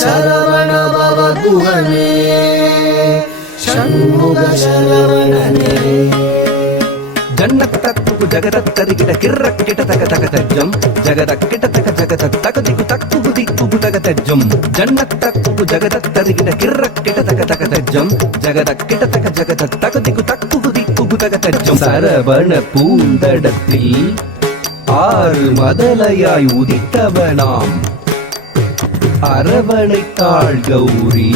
சரவண பவ குகனே ஷண்முக சரவணனே ஜன்னத்தக்கு ஜகதத்தரிகிட கிர்ரக்கிட தக தக தஜ்ஜம் ஜகதக்கிட தக ஜகத தகதிகு தக்கு திக்கு தக தஜ்ஜம் ஜன்னத்தக்கு ஜகதத்தரிகிட கிர்ரக்கிட தக தக தஜ்ஜம் ஜகதக்கிட தக ஜகத தகதிகு தக்கு திக்கு தக தஜ்ஜம் சரவண பூந்தடத்தில் ஆறு மதலையாய் உதித்தவனாம் அரவணைத்தாள் கௌரி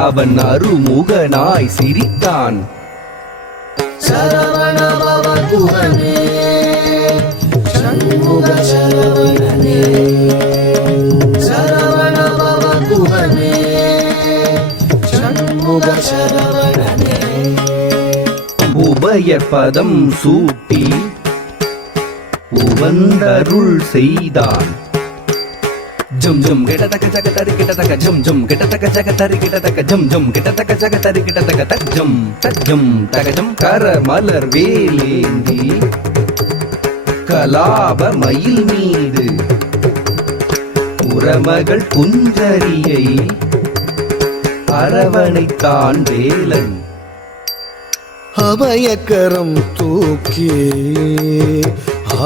அவன் அருமுகனாய் சிரித்தான் சரவண பவ குகனே ஷண்முக சரவணனே சரவண பவ குகனே ஷண்முக சரவணனே உபய பதம் சூட்டி உவந்தருள் செய்தான் ஜம் ஜம் கிடதக ஜக தரி கிடதக ஜம் ஜம் கிடதக ஜக தரி கிடதக ஜம் ஜம் கிடதக ஜக தரி கிடதக தஜ்ஜம் தஜ்ஜம் தகஜம் கரமலர் வேலேந்தி கலாப மயில் மீது புறமகள் குஞ்சரியை அரவணைத்தான் வேலன் அபயக்கரம் தூக்கி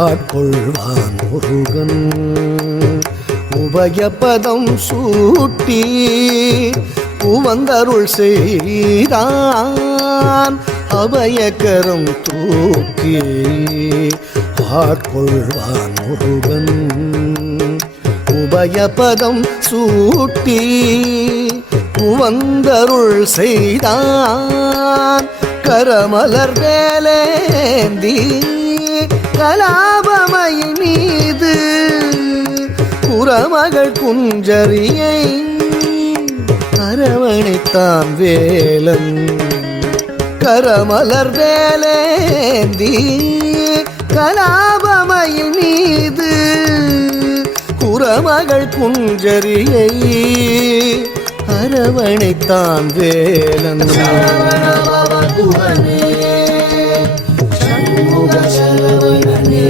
ஆட்கொள்வான் முருகன் உபயபதம் சூட்டி உவந்தருள் செய்தான் அபயக்கரம் தூக்கி ஆட்கொள்வான் முருகன் உபயபதம் சூட்டி உவந்தருள் செய்தான் கரமலர் வேலேந்தி கலாபமயில் மீது புறமகள் குஞ்சரியை அரவணைத்தான் வேலன் கரமலர் வேலேந்தி கலாபமயில் மீது புறமகள் குஞ்சரியை அரவணைத்தான் வேலன் சரவண பவ குகனே ஷண்முக சரவணனே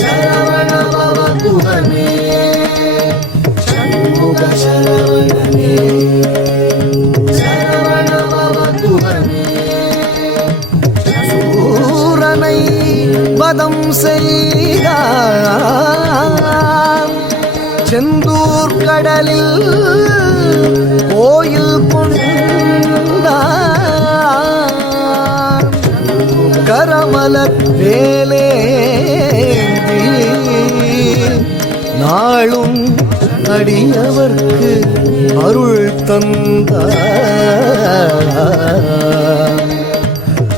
சரவண பவ குகனே ஷண்முக சரவணனே சரவண பவ குகனே சூரனை வதம் செய்தான் செந்தூர் கடலில் கோயில் கொண்டான் கரமலர் வேலேந்தி நாளும் அடியவர்க்கு அருள் தந்தார்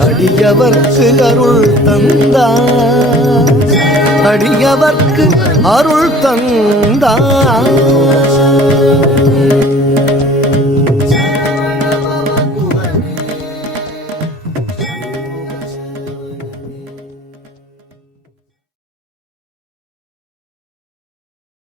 அடியவர்க்கு அருள் தந்தார் அடியவர்க்கு அருள் தந்தார்